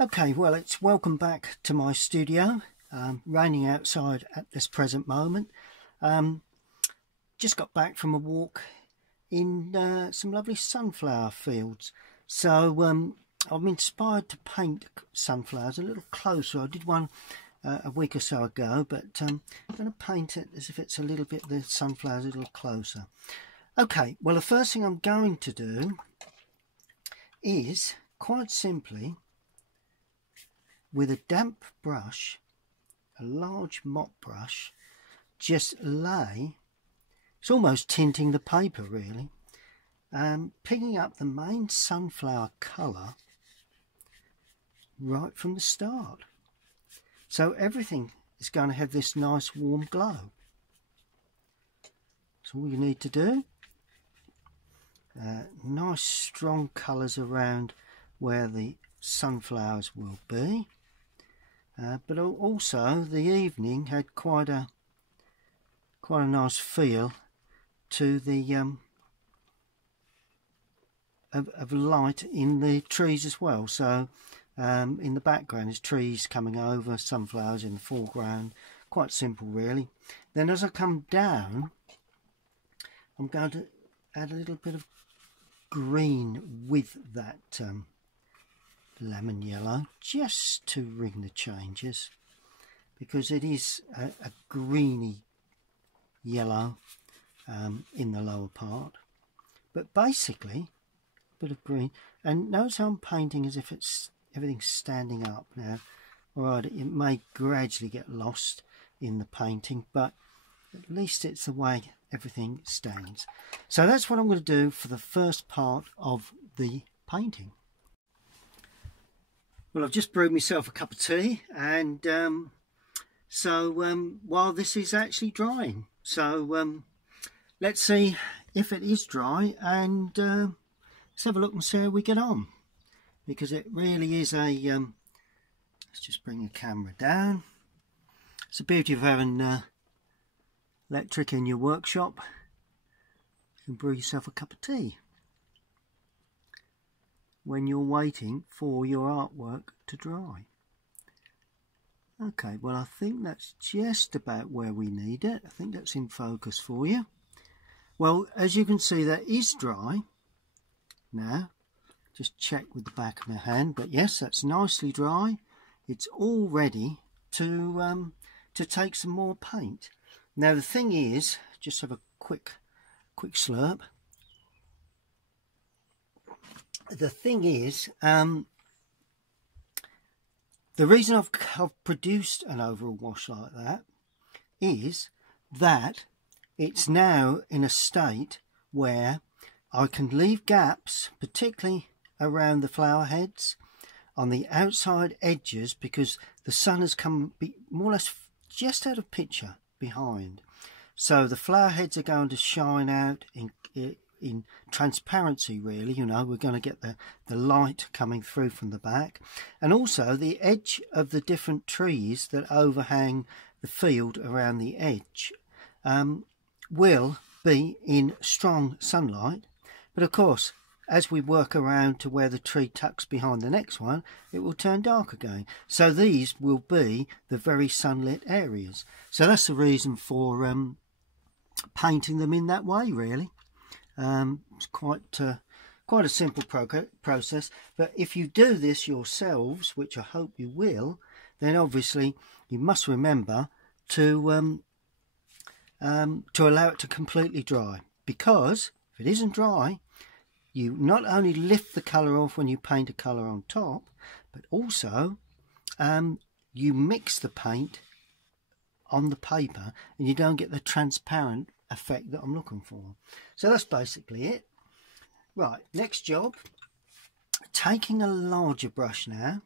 Okay, well, it's welcome back to my studio. Raining outside at this present moment. Just got back from a walk in some lovely sunflower fields. So I'm inspired to paint sunflowers a little closer. I did one a week or so ago, but I'm going to paint it as if it's a little bit, the sunflowers a little closer. Okay, well, the first thing I'm going to do is quite simply, with a damp brush, a large mop brush, just lay, it's almost tinting the paper really, picking up the main sunflower colour right from the start. So everything is going to have this nice warm glow. That's all you need to do. Nice strong colours around where the sunflowers will be. But also the evening had quite a nice feel to the of light in the trees as well. So in the background is trees coming over, sunflowers in the foreground. Quite simple really. Then as I come down, I'm going to add a little bit of green with that lemon yellow, just to ring the changes, because it is a greeny yellow in the lower part, but basically a bit of green. And notice how I'm painting as if it's everything's standing up now. Alright, it may gradually get lost in the painting, but at least it's the way everything stands. So that's what I'm going to do for the first part of the painting. Well, I've just brewed myself a cup of tea, and while this is actually drying, so let's see if it is dry, and let's have a look and see how we get on, because it really is a let's just bring the camera down. It's the beauty of having electric in your workshop. You can brew yourself a cup of tea when you're waiting for your artwork to dry. Okay, well, I think that's just about where we need it. I think that's in focus for you. Well, as you can see, that is dry now. Just check with the back of my hand, but yes, that's nicely dry. It's all ready to take some more paint. Now the thing is, just have a quick slurp. The thing is, the reason I've produced an overall wash like that is that it's now in a state where I can leave gaps, particularly around the flower heads, on the outside edges, because the sun has come more or less just out of picture behind. So the flower heads are going to shine out in transparency really, you know, we're going to get the light coming through from the back, and also the edge of the different trees that overhang the field around the edge will be in strong sunlight. But of course, as we work around to where the tree tucks behind the next one, it will turn dark again. So these will be the very sunlit areas. So that's the reason for painting them in that way really. It's quite a simple process, but if you do this yourselves, which I hope you will, then obviously you must remember to allow it to completely dry, because if it isn't dry, you not only lift the colour off when you paint a colour on top, but also you mix the paint on the paper and you don't get the transparent effect that I'm looking for. So that's basically it. Right, next job, taking a larger brush now.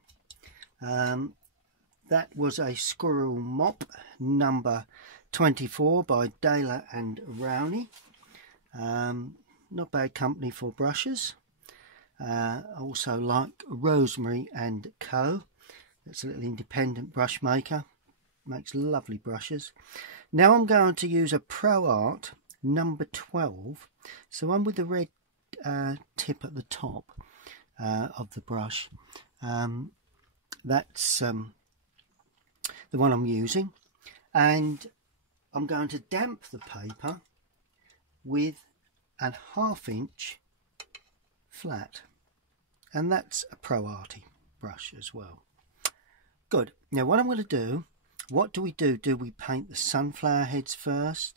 That was a Squirrel Mop number 24 by Daler and Rowney. Not bad company for brushes. Also like Rosemary and Co. That's a little independent brush maker. Makes lovely brushes. Now I'm going to use a Pro Art number 12. So one with the red tip at the top of the brush. That's the one I'm using, and I'm going to damp the paper with a 1/2 inch flat, and that's a Pro Arty brush as well. Good. Now what I'm going to do, what do we do? Do we paint the sunflower heads first?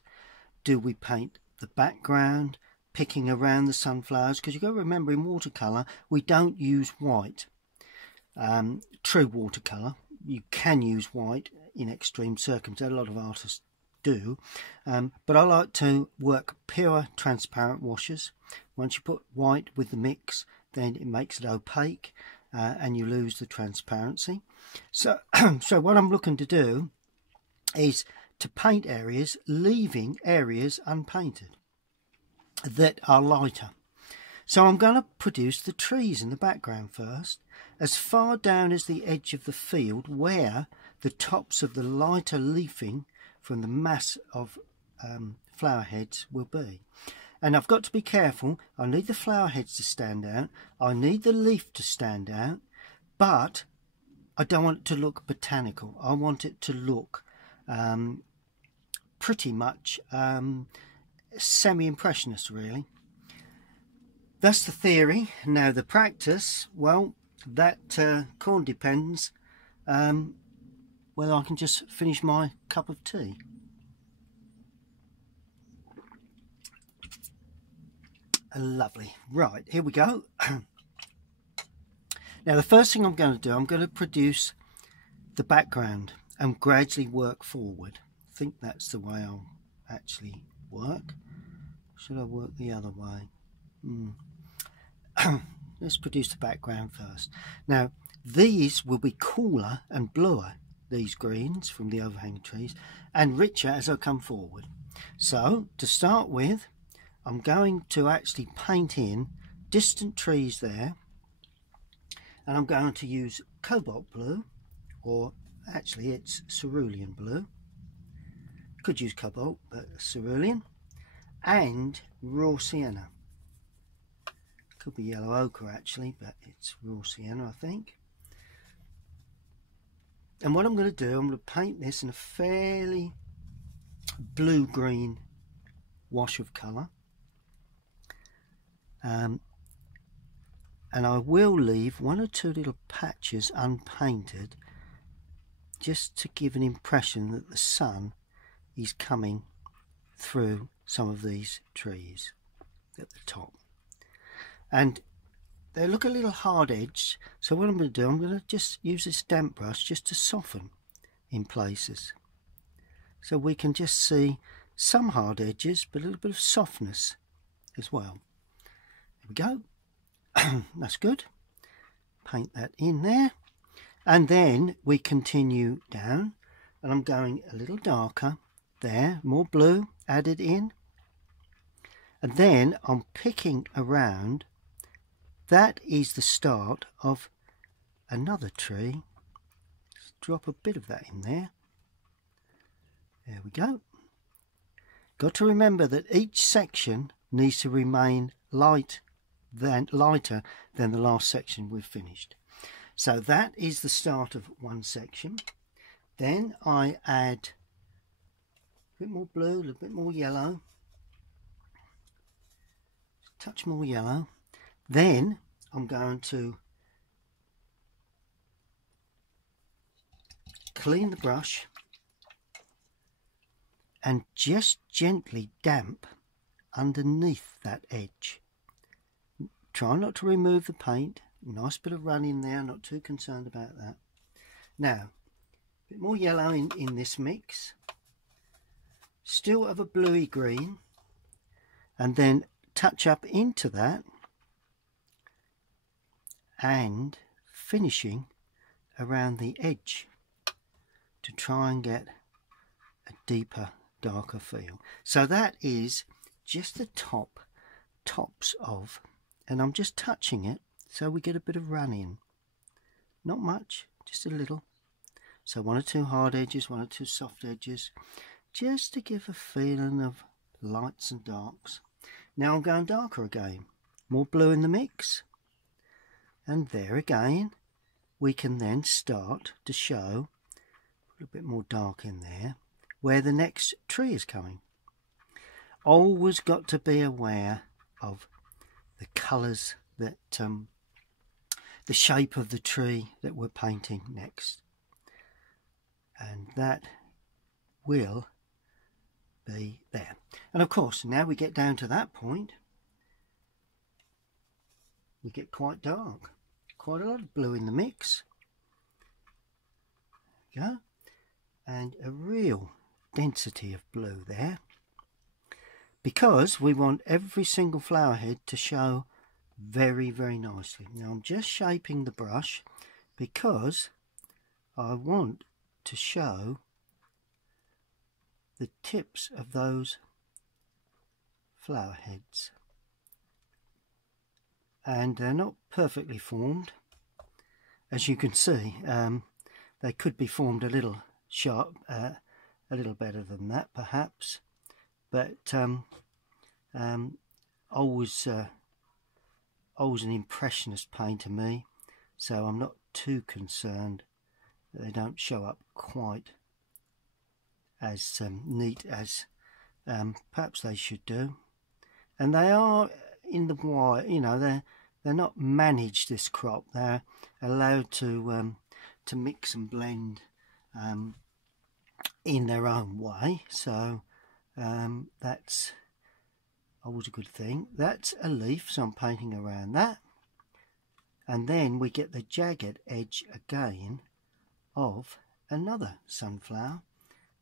Do we paint the background, picking around the sunflowers? Because you've got to remember, in watercolour we don't use white. True watercolour, you can use white in extreme circumstances, a lot of artists do, but I like to work pure transparent washes. Once you put white with the mix, then it makes it opaque, and you lose the transparency. So so what I'm looking to do is to paint areas, leaving areas unpainted that are lighter. So I'm going to produce the trees in the background first, as far down as the edge of the field where the tops of the lighter leafing from the mass of flower heads will be. And I've got to be careful. I need the flower heads to stand out, I need the leaf to stand out, but I don't want it to look botanical. I want it to look pretty much semi-impressionist, really. That's the theory. Now the practice, well, that corn depends whether I can just finish my cup of tea. Lovely. Right, here we go. Now the first thing I'm going to do, I'm going to produce the background and gradually work forward. I think that's the way I'll actually work. Should I work the other way? Let's produce the background first. Now these will be cooler and bluer, these greens from the overhanging trees, and richer as I come forward. So to start with, I'm going to actually paint in distant trees there, and I'm going to use cobalt blue, or actually it's cerulean blue. Could use cobalt, but cerulean, and raw sienna. Could be yellow ochre actually, but it's raw sienna, I think. And what I'm going to do, I'm going to paint this in a fairly blue-green wash of colour. And I will leave 1 or 2 little patches unpainted, just to give an impression that the sun is coming through some of these trees at the top. And they look a little hard edged, so what I'm going to do, I'm going to just use this damp brush just to soften in places, so we can just see some hard edges but a little bit of softness as well. There we go. That's good. Paint that in there, and then we continue down, and I'm going a little darker there, more blue added in, and then I'm picking around. That is the start of another tree. Let's drop a bit of that in there. There we go. Got to remember that each section needs to remain lighter than the last section we've finished. So that is the start of one section. Then I add a bit more blue, a little bit more yellow, a touch more yellow. Then I'm going to clean the brush and just gently damp underneath that edge. Try not to remove the paint. Nice bit of run in there, not too concerned about that. Now, a bit more yellow in this mix. Still of a bluey green, and then touch up into that, and finishing around the edge to try and get a deeper, darker feel. So that is just the tops of, and I'm just touching it so we get a bit of run in. Not much, just a little. So 1 or 2 hard edges, 1 or 2 soft edges, just to give a feeling of lights and darks. Now I'm going darker again, more blue in the mix, and there again we can then start to show, a little bit more dark in there, where the next tree is coming. Always got to be aware of the colours that, the shape of the tree that we're painting next. And that will be there. And of course, now we get down to that point, we get quite dark. Quite a lot of blue in the mix. There we go. And a real density of blue there. Because we want every single flower head to show very, very nicely. Now I'm just shaping the brush because I want to show the tips of those flower heads. And they're not perfectly formed, as you can see. They could be formed a little sharp, a little better than that perhaps, but always an impressionist painter me, so I'm not too concerned that they don't show up quite as neat as perhaps they should do. And they are in the wire, you know, they're not managed, this crop. They're allowed to mix and blend in their own way, so that's always a good thing. That's a leaf, so I'm painting around that, and then we get the jagged edge again of another sunflower.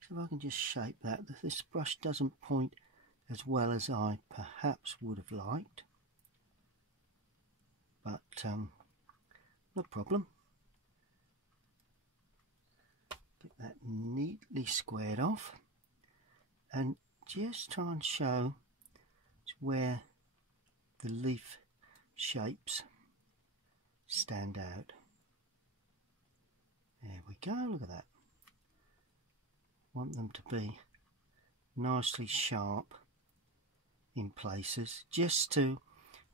So if I can just shape that. This brush doesn't point as well as I perhaps would have liked, but no problem. Get that neatly squared off and just try and show where the leaf shapes stand out. There we go, look at that. Want them to be nicely sharp in places, just to,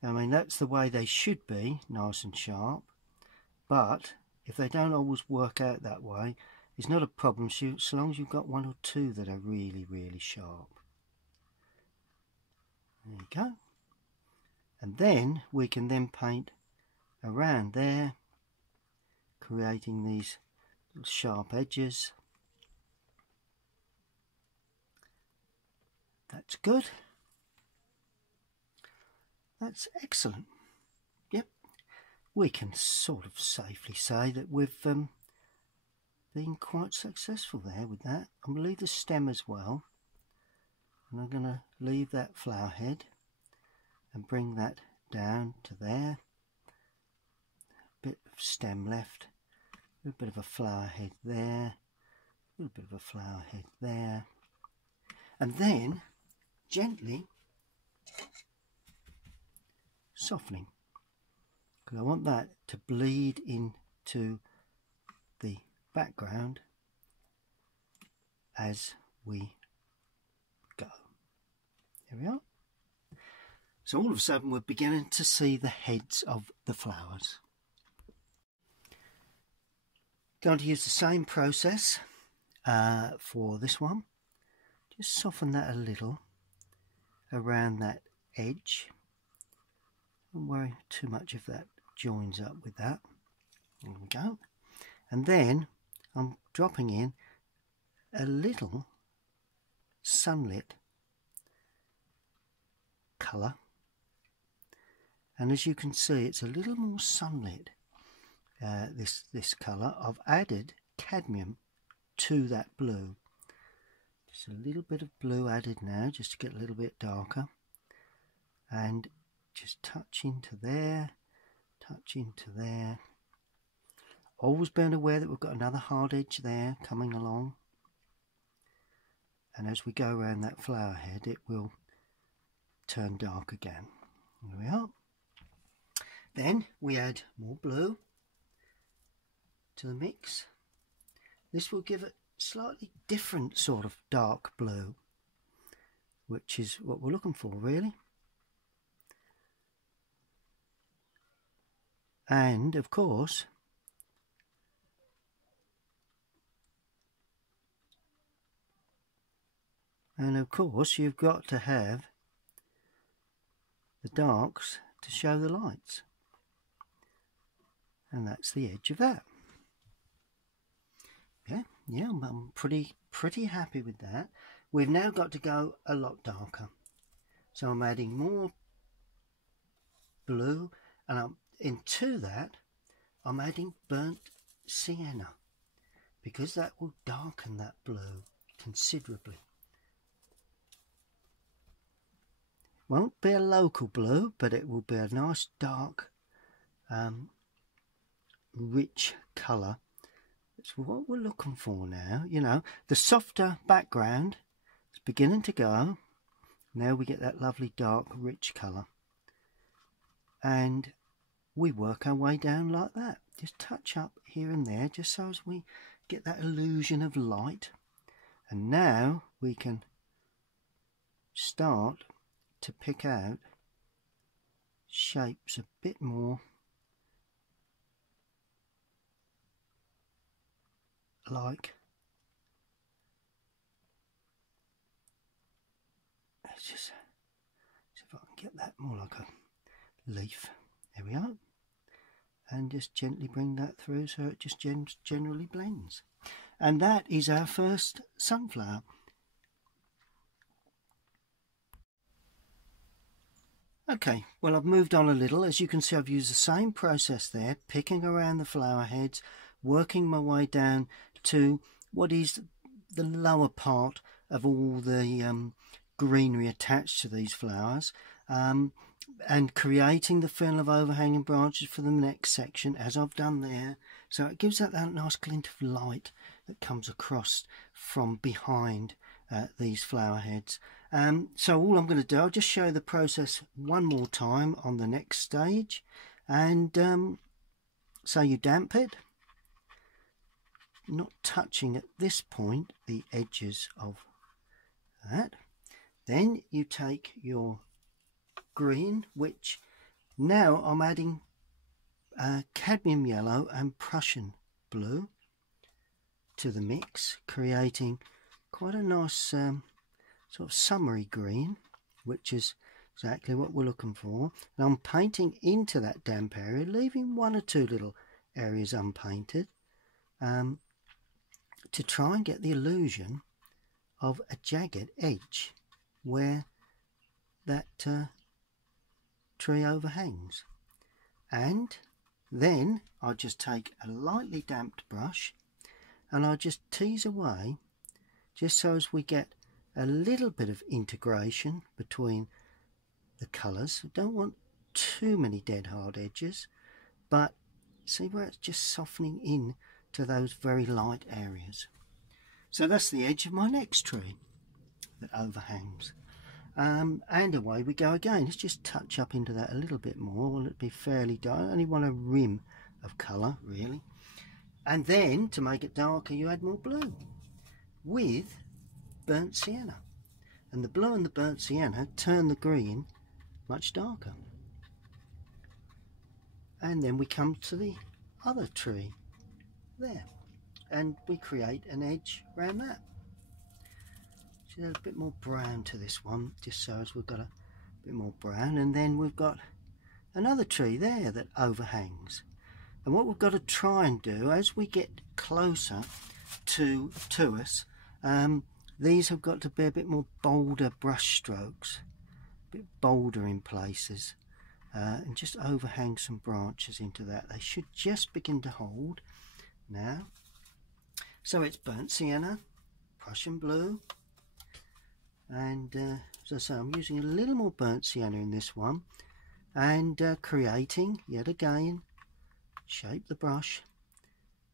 I mean, that's the way they should be, nice and sharp, but if they don't always work out that way, it's not a problem, so long as you've got one or two that are really, really sharp. There you go. And then we can then paint around there, creating these little sharp edges. That's good. That's excellent. Yep, we can sort of safely say that we've been quite successful there with that. I'm going to leave the stem as well, and I'm going to leave that flower head and bring that down to there. A bit of stem left, a little bit of a flower head there, a little bit of a flower head there, and then gently softening, because I want that to bleed into the background as we go. There we are. So all of a sudden we're beginning to see the heads of the flowers. Going to use the same process for this one. Just soften that a little around that edge. Don't worry too much if that joins up with that. There we go. And then I'm dropping in a little Sunlit colour, and as you can see it's a little more sunlit, this colour. I've added cadmium to that blue, just a little bit of blue added now just to get a little bit darker, and just touch into there, touch into there. Always being aware that we've got another hard edge there coming along, and as we go around that flower head it will turn dark again. There we are. Then we add more blue to the mix. This will give it slightly different sort of dark blue, which is what we're looking for really. And of course And of course you've got to have the darks to show the lights, and that's the edge of that. Yeah, I'm pretty happy with that. We've now got to go a lot darker, so I'm adding more blue, and into that I'm adding burnt sienna, because that will darken that blue considerably. Won't be a local blue, but it will be a nice dark rich colour. That's what we're looking for now. You know, the softer background is beginning to go. Now we get that lovely dark rich colour, and we work our way down like that. Just touch up here and there, just so as we get that illusion of light. And now we can start to pick out shapes a bit more like, let's just see if I can get that more like a leaf. There we are. And just gently bring that through so it just generally blends. And that is our first sunflower. Okay, well, I've moved on a little. As you can see, I've used the same process there, picking around the flower heads, working my way down to what is the lower part of all the greenery attached to these flowers, and creating the frill of overhanging branches for the next section, as I've done there. So it gives that nice glint of light that comes across from behind these flower heads. So all I'm going to do, I'll just show the process one more time on the next stage. And so you damp it, not touching at this point the edges of that. Then you take your green, which now I'm adding cadmium yellow and Prussian blue to the mix, creating quite a nice sort of summery green, which is exactly what we're looking for. And I'm painting into that damp area, leaving one or two little areas unpainted, to try and get the illusion of a jagged edge where that tree overhangs. And then I just take a lightly damped brush and I just tease away, just so as we get a little bit of integration between the colours. I don't want too many dead hard edges, but see where it's just softening in to those very light areas. So that's the edge of my next tree that overhangs. And away we go again. Let's just touch up into that a little bit more. Will it be fairly dark? I only want a rim of colour, really. And then, to make it darker, you add more blue with burnt sienna. And the blue and the burnt sienna turn the green much darker. And then we come to the other tree there, and we create an edge around that. So there's a bit more brown to this one, just so as we've got a bit more brown. And then we've got another tree there that overhangs. And what we've got to try and do as we get closer to us, these have got to be a bit more bolder brush strokes, a bit bolder in places, and just overhang some branches into that. They should just begin to hold now. So it's burnt sienna, Prussian blue, and as I say, I'm using a little more burnt sienna in this one, and creating yet again, shape the brush,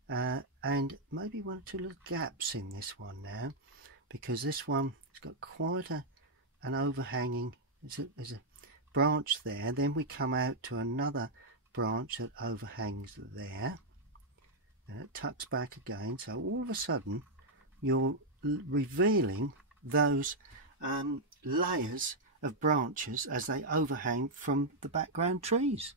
and maybe one or two little gaps in this one now, because this one has got quite an overhanging, there's a branch there. Then we come out to another branch that overhangs there, and it tucks back again. So all of a sudden you're revealing those layers of branches as they overhang from the background trees.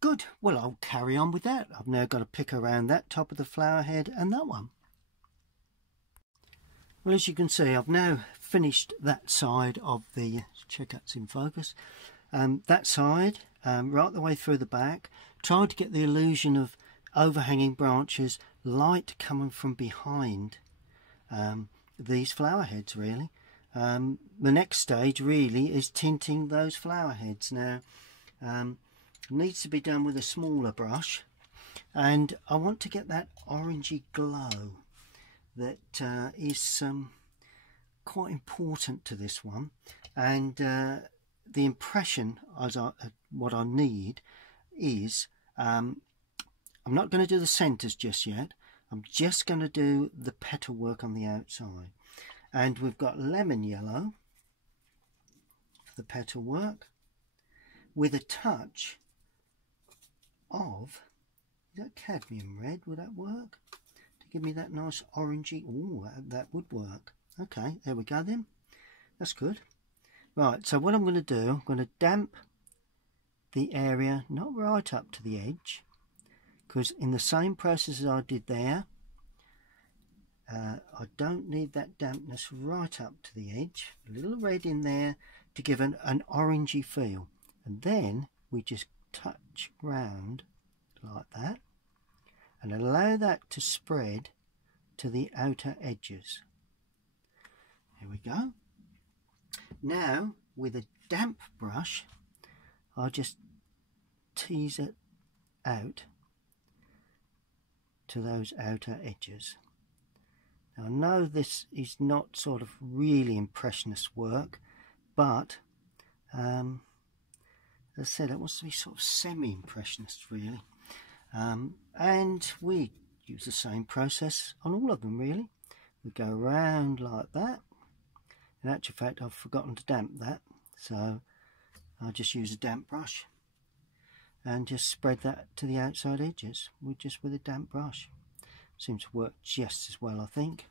Good. Well, I'll carry on with that. I've now got to pick around that top of the flower head and that one. Well, as you can see, I've now finished that side of the, check that's in focus, that side right the way through the back. Tried to get the illusion of overhanging branches, light coming from behind these flower heads really. The next stage really is tinting those flower heads. Now it needs to be done with a smaller brush, and I want to get that orangey glow that is quite important to this one. And the impression, what I need is, I'm not going to do the centres just yet. I'm just going to do the petal work on the outside. And we've got lemon yellow for the petal work, with a touch of, is that cadmium red? Would that work? To give me that nice orangey, oh, that would work. Okay, there we go then. That's good. Right, so what I'm going to do, I'm going to damp the area, not right up to the edge, because in the same process as I did there, I don't need that dampness right up to the edge. A little red in there to give an orangey feel. And then we just touch round like that and allow that to spread to the outer edges. Here we go. Now with a damp brush, I'll just tease it out to those outer edges. Now I know this is not sort of really impressionist work, but as I said, it wants to be sort of semi-impressionist really. And we use the same process on all of them really. We go around like that. In actual fact, I've forgotten to damp that, so I'll just use a damp brush and just spread that to the outside edges with a damp brush. Seems to work just as well, I think.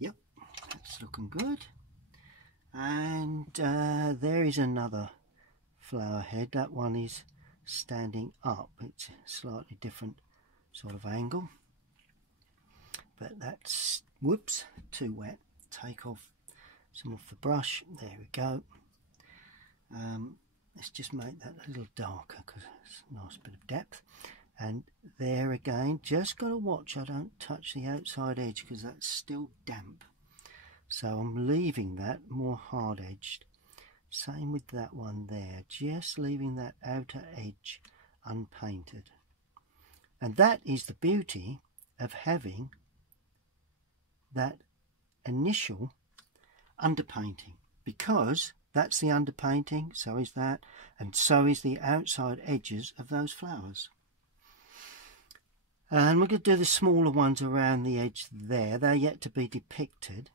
Yep, that's looking good. And there is another flower head. That one is standing up. It's a slightly different sort of angle, but that's, whoops, too wet. Take off some off the brush. There we go. Let's just make that a little darker because it's a nice bit of depth. And there again, just got to watch I don't touch the outside edge because that's still damp. So I'm leaving that more hard edged. Same with that one there, just leaving that outer edge unpainted. And that is the beauty of having that initial underpainting, because that's the underpainting, so is that, and so is the outside edges of those flowers. And we're going to do the smaller ones around the edge there. They're yet to be depicted,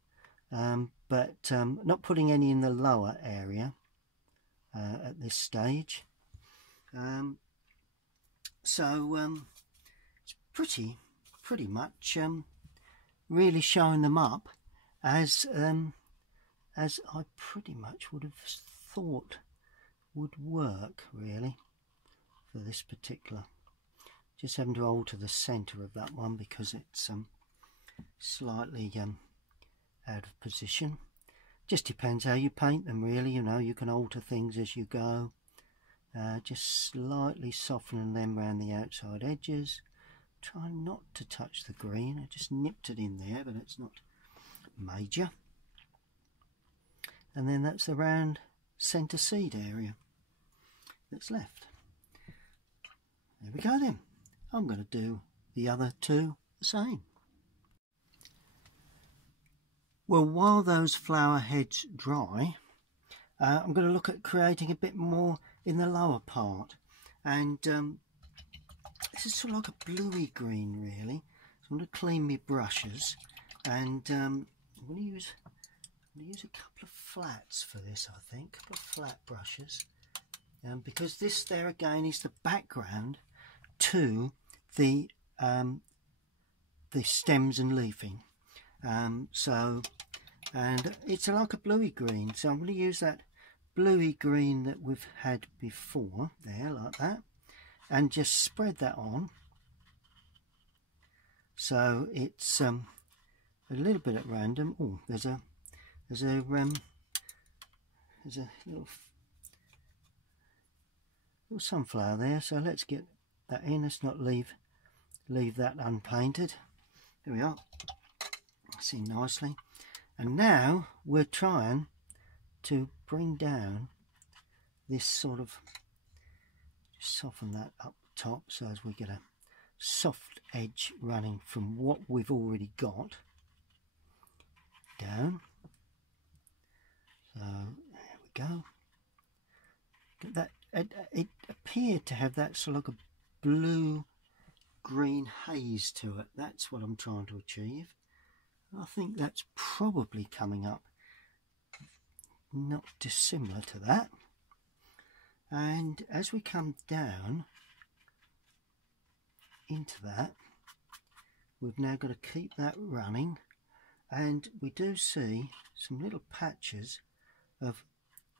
but not putting any in the lower area at this stage. So it's pretty much really showing them up as I pretty much would have thought would work really for this particular. Just having to alter the centre of that one because it's slightly out of position. Just depends how you paint them really, you know, you can alter things as you go. Just slightly softening them around the outside edges. Try not to touch the green. I just nipped it in there, but it's not major. And then that's the round centre seed area that's left. There we go then. I'm going to do the other two the same. Well, while those flower heads dry, I'm going to look at creating a bit more in the lower part. And this is sort of like a bluey green really. So I'm going to clean my brushes, and I'm going to use a couple of flats for this, I think, a couple of flat brushes, because this there again is the background to the stems and leafing. And it's like a bluey green, so I'm going to use that bluey green that we've had before there, like that, and just spread that on so it's a little bit at random. Oh, there's a little sunflower there, so let's get that in. Let's not leave that unpainted. There we are. See nicely. And now we're trying to bring down this sort of, just soften that up top so as we get a soft edge running from what we've already got down. So there we go. That it appeared to have that sort of like a blue green haze to it. That's what I'm trying to achieve. I think that's probably coming up not dissimilar to that. And as we come down into that, we've now got to keep that running, and we do see some little patches of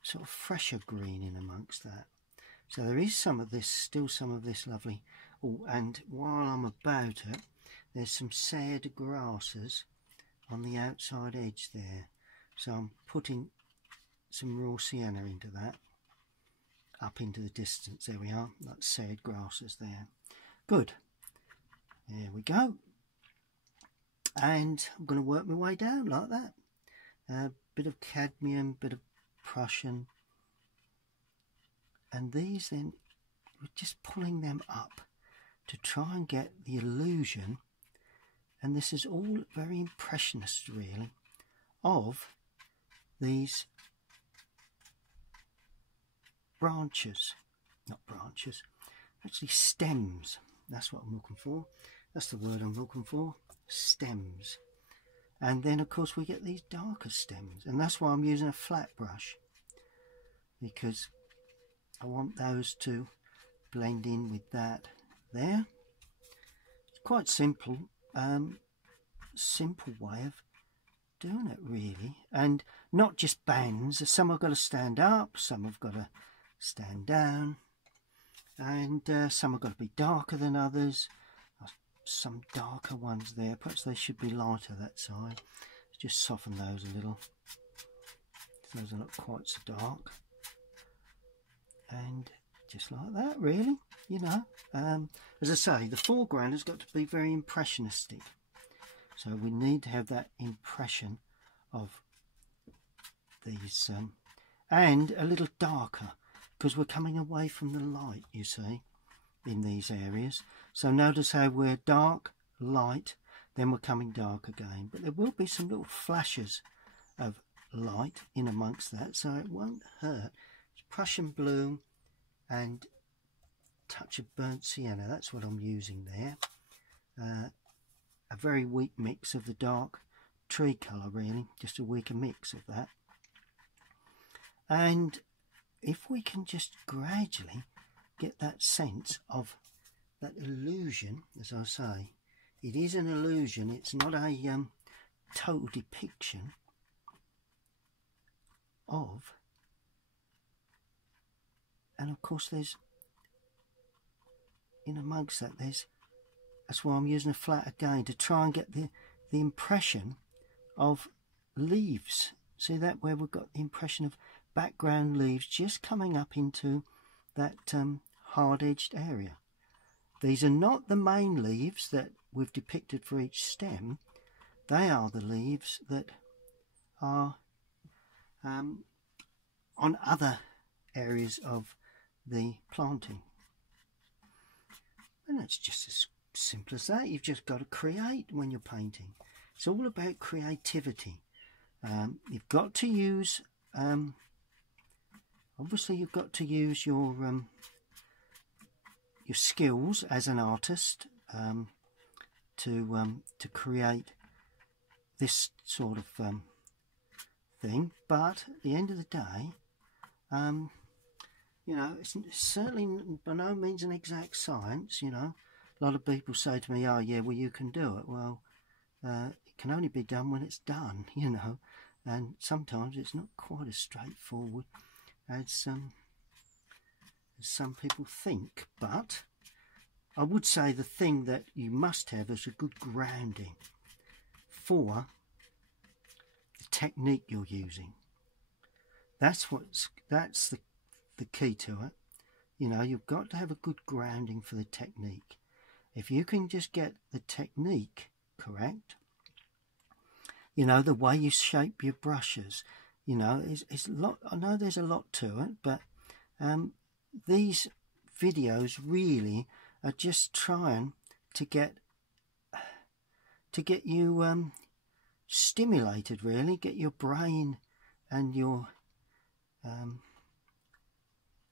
sort of fresher green in amongst that. So there is some of this, still some of this lovely. Oh, and while I'm about it, there's some sad grasses on the outside edge there. So I'm putting some raw sienna into that, up into the distance. There we are, like sad grasses there. Good. There we go. And I'm going to work my way down like that. A bit of cadmium, bit of Prussian. And these then, we're just pulling them up to try and get the illusion, and this is all very impressionist really, of these branches, not branches, actually stems. That's what I'm looking for. That's the word I'm looking for, stems. And then of course we get these darker stems, and that's why I'm using a flat brush, because I want those to blend in with that there. It's quite simple, simple way of doing it really, and not just bands. Some have got to stand up, some have got to stand down, and some have got to be darker than others. Some darker ones there, perhaps they should be lighter that side. Just soften those a little. Those are not quite so dark. And just like that really, you know. As I say, the foreground has got to be very impressionistic, so we need to have that impression of these, and a little darker, because we're coming away from the light, you see, in these areas. So notice how we're dark, light, then we're coming dark again, but there will be some little flashes of light in amongst that, so it won't hurt. It's Prussian blue and touch of burnt sienna, that's what I'm using there. A very weak mix of the dark tree colour really, just a weaker mix of that. And if we can just gradually get that sense of that illusion, as I say, it is an illusion, it's not a total depiction of, and of course there's, in amongst that, that's why I'm using a flat again, to try and get the impression of leaves. See that, where we've got the impression of background leaves just coming up into that hard-edged area. These are not the main leaves that we've depicted for each stem. They are the leaves that are on other areas of the planting. And it's just as simple as that. You've just got to create when you're painting. It's all about creativity. You've got to use, obviously you've got to use your skills as an artist to create this sort of thing. But at the end of the day, you know, it's certainly by no means an exact science. You know, a lot of people say to me, "Oh yeah, well you can do it." Well, it can only be done when it's done. You know, and sometimes it's not quite as straightforward as some people think. But I would say the thing that you must have is a good grounding for technique you're using. That's the key to it. You know, you've got to have a good grounding for the technique. If you can just get the technique correct, you know, the way you shape your brushes, you know, it's a lot. I know there's a lot to it, but these videos really are just trying to get you stimulated, really, get your brain and your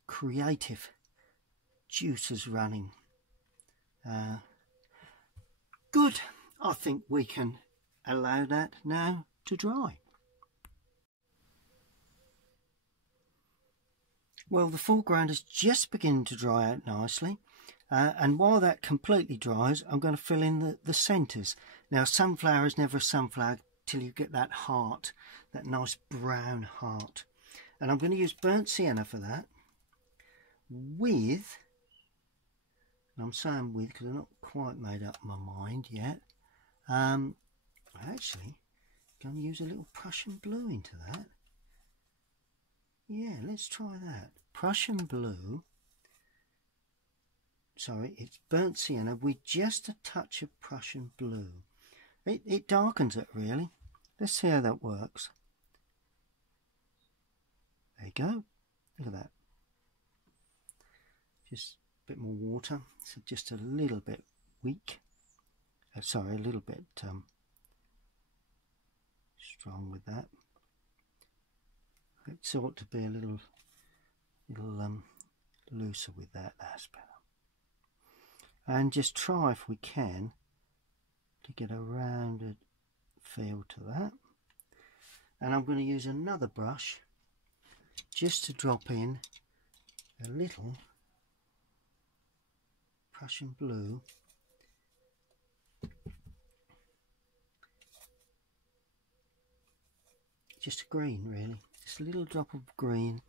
creative juices running. Good. I think we can allow that now to dry. Well, the foreground is just beginning to dry out nicely, and while that completely dries, I'm going to fill in the centres. Now, sunflower is never a sunflower till you get that heart, that nice brown heart, and I'm going to use burnt sienna for that, with, and I'm saying with because I'm not quite made up my mind yet, I'm actually going to use a little Prussian blue into that. Yeah, let's try that. Prussian blue, sorry, it's burnt sienna with just a touch of Prussian blue. It darkens it, really. Let's see how that works. There you go. Look at that. Just a bit more water, so just a little bit weak. Sorry, a little bit strong with that. It ought to be a little looser with that. That's better. And just try, if we can, to get a rounded feel to that. And I'm going to use another brush just to drop in a little Prussian blue. Just a green, really. Just a little drop of green,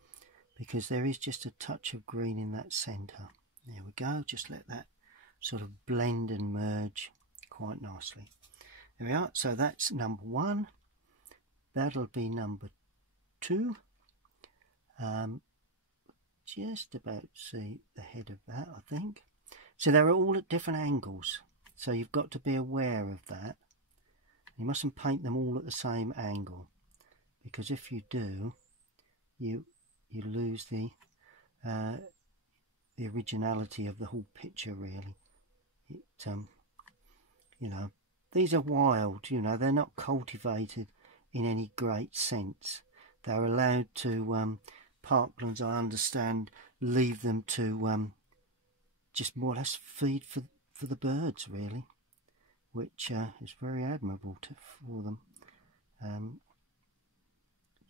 because there is just a touch of green in that centre. There we go. Just let that sort of blend and merge quite nicely. There we are. So that's number one. That'll be number two. Just about see the head of that, I think. So they're all at different angles, so you've got to be aware of that. You mustn't paint them all at the same angle, because if you do, you lose the originality of the whole picture, really. You know, these are wild, you know, they're not cultivated in any great sense. They're allowed to, parklands, I understand, leave them to just more or less feed for the birds, really, which is very admirable for them.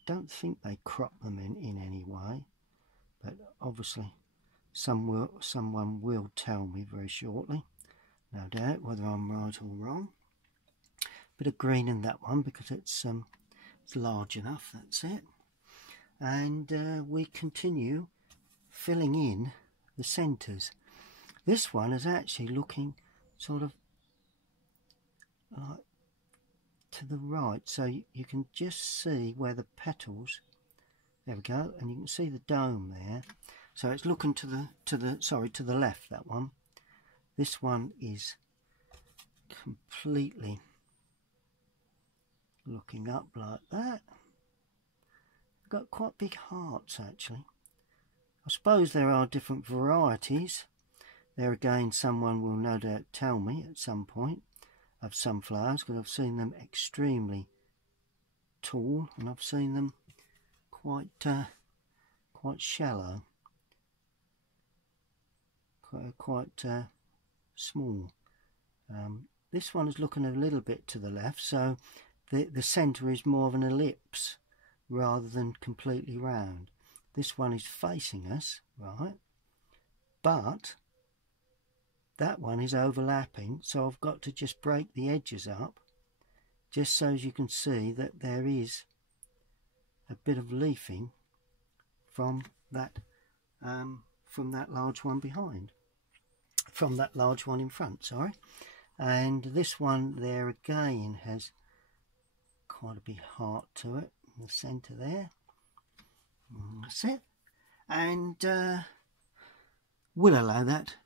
Don't think they crop them in any way, but obviously someone will tell me very shortly, no doubt, whether I'm right or wrong. Bit of green in that one because it's large enough, that's it. And we continue filling in the centres. This one is actually looking sort of like to the right, so you can just see where the petals, there we go, and you can see the dome there. So it's looking to the left, that one. This one is completely looking up like that. They've got quite big hearts, actually. I suppose there are different varieties. There again, someone will no doubt tell me at some point of sunflowers, because I've seen them extremely tall and I've seen them quite shallow, quite small. This one is looking a little bit to the left, so the centre is more of an ellipse rather than completely round. This one is facing us, right, but that one is overlapping, so I've got to just break the edges up just so as you can see that there is a bit of leafing from that large one behind, from that large one in front, sorry. And this one there again has quite a big heart to it in the centre there. That's it. And we'll allow that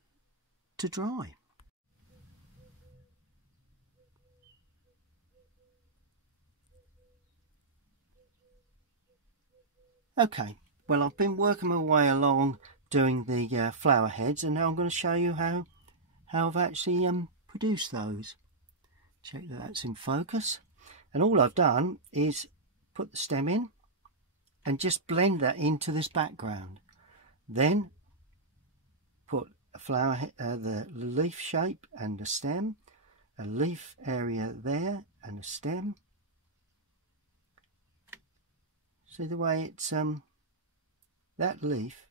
to dry. Okay, well, I've been working my way along doing the flower heads, and now I'm going to show you how I've actually produced those. Check that that's in focus. And all I've done is put the stem in and just blend that into this background. Then put a flower, the leaf shape and the stem, a leaf area there and a stem. See the way it's that leaf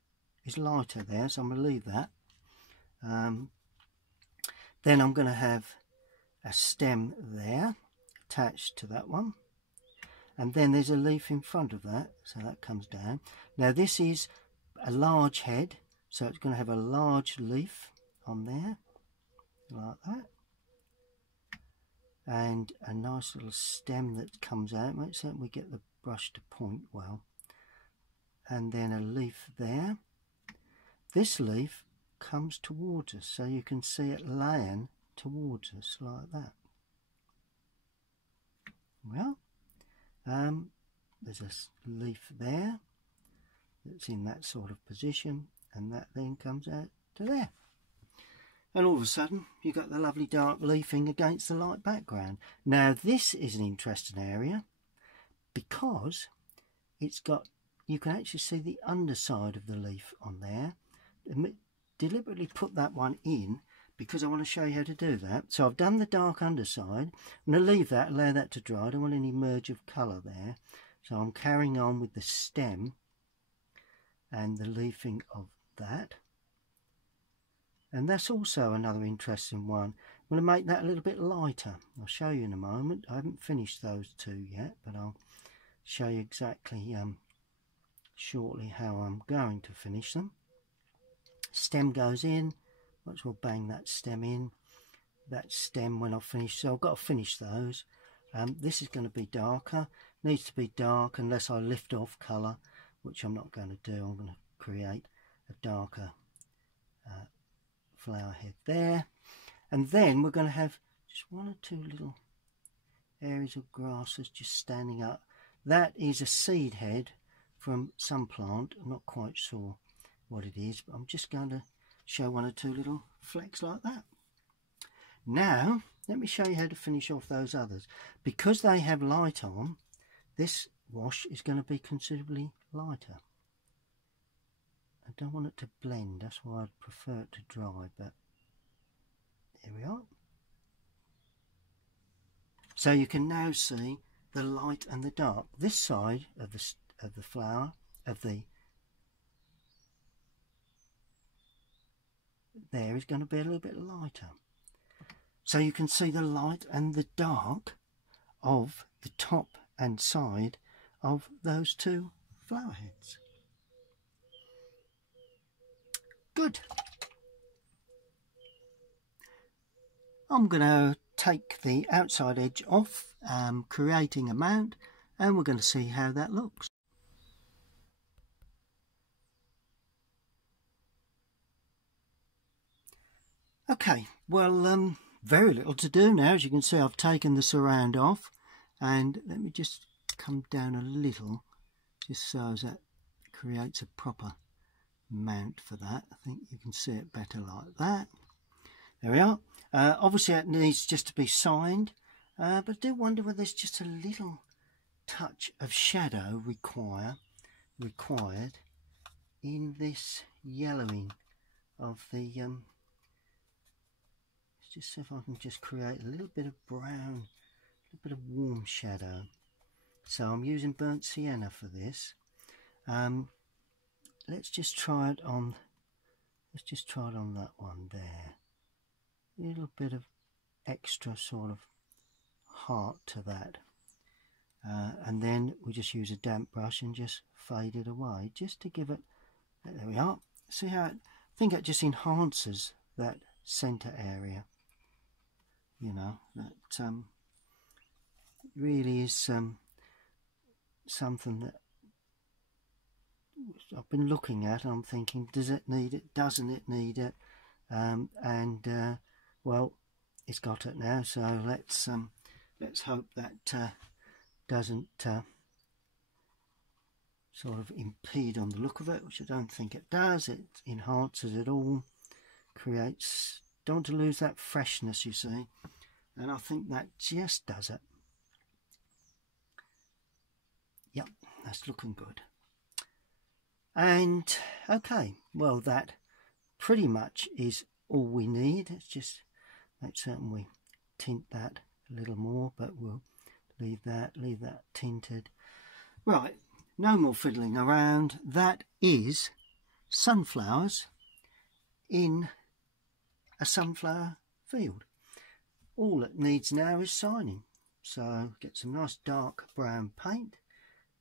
is lighter there, so I'm going to leave that. Then I'm going to have a stem there attached to that one, and then there's a leaf in front of that, so that comes down. Now this is a large head, so it's going to have a large leaf on there like that, and a nice little stem that comes out. Make certain we get the brush to point well, and then a leaf there. This leaf comes towards us, so you can see it laying towards us like that. Well, there's a leaf there that's in that sort of position, and that then comes out to there. And all of a sudden you've got the lovely dark leafing against the light background. Now this is an interesting area because it's got, you can actually see the underside of the leaf on there. I deliberately put that one in because I want to show you how to do that. So I've done the dark underside. I'm going to leave that, allow that to dry. I don't want any merge of colour there. So I'm carrying on with the stem and the leafing of that. And that's also another interesting one. I'm going to make that a little bit lighter. I'll show you in a moment. I haven't finished those two yet, but I'll show you exactly shortly how I'm going to finish them. Stem goes in. Might as well bang that stem in. That stem when I finish. So I've got to finish those. This is going to be darker. Needs to be dark unless I lift off colour, which I'm not going to do. I'm going to create a darker flower head there, and then we're going to have just one or two little areas of grasses just standing up. That is a seed head from some plant. I'm not quite sure what it is, but I'm just going to show one or two little flecks like that. Now let me show you how to finish off those others. Because they have light on, this wash is going to be considerably lighter. I don't want it to blend, that's why I'd prefer it to dry, but here we are. So you can now see the light and the dark. This side of the flower, there is going to be a little bit lighter. So you can see the light and the dark of the top and side of those two flower heads. Good. I'm going to take the outside edge off, creating a mount, and we're going to see how that looks. Okay, well, very little to do now. As you can see, I've taken the surround off, and let me just come down a little, just so as that creates a proper mount for that. I think you can see it better like that. There we are. Obviously it needs just to be signed, but I do wonder whether there's just a little touch of shadow required in this yellowing of the let's just see if I can just create a little bit of brown, a little bit of warm shadow. So I'm using burnt sienna for this. Let's just try it on. Let's just try it on that one there. A little bit of extra sort of heart to that, and then we just use a damp brush and just fade it away, just to give it. There we are. See how I think it just enhances that centre area. You know, that really is something that I've been looking at. I'm thinking, does it need it? Doesn't it need it? Well, it's got it now. So let's hope that doesn't sort of impede on the look of it, which I don't think it does. It enhances it all, creates, don't want to lose that freshness, you see, and I think that just does it. Yep, that's looking good. And okay, well, that pretty much is all we need. It's just make certain we tint that a little more, but we'll leave that tinted. Right, no more fiddling around. That is sunflowers in a sunflower field. All it needs now is signing. So get some nice dark brown paint,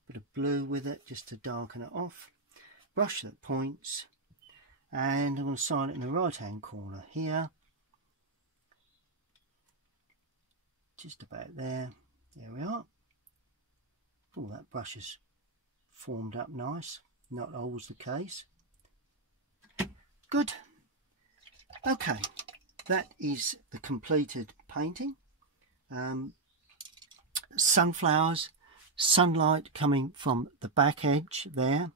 bit of blue with it just to darken it off, brush that points, and I'm going to sign it in the right hand corner here, just about there. There we are. Oh, that brush is formed up nice, not always the case. Good. Okay, that is the completed painting. Sunflowers, sunlight coming from the back edge there,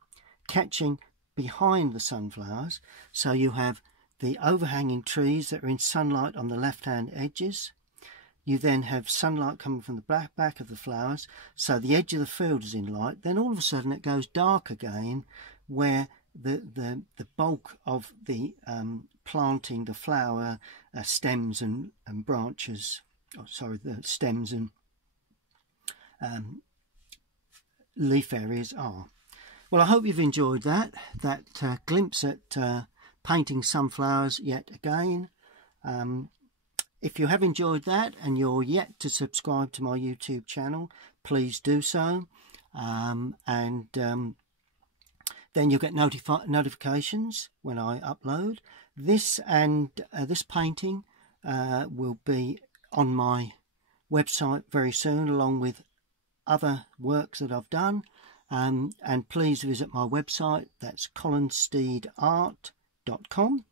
catching behind the sunflowers, so you have the overhanging trees that are in sunlight on the left hand edges. You then have sunlight coming from the back of the flowers, so the edge of the field is in light. Then all of a sudden it goes dark again, where the bulk of the planting, the flower stems and branches, oh, sorry, the stems and leaf areas are. Well, I hope you've enjoyed that glimpse at painting sunflowers yet again. If you have enjoyed that and you're yet to subscribe to my YouTube channel, please do so. Then you'll get notifications when I upload. This and this painting will be on my website very soon, along with other works that I've done. And please visit my website. That's colinsteedart.com.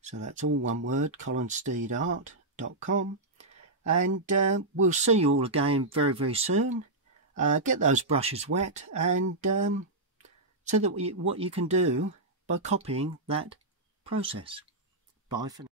So that's all one word, colinsteedart.com. And we'll see you all again very, very soon. Get those brushes wet, and so that what you can do by copying that process. Bye for now.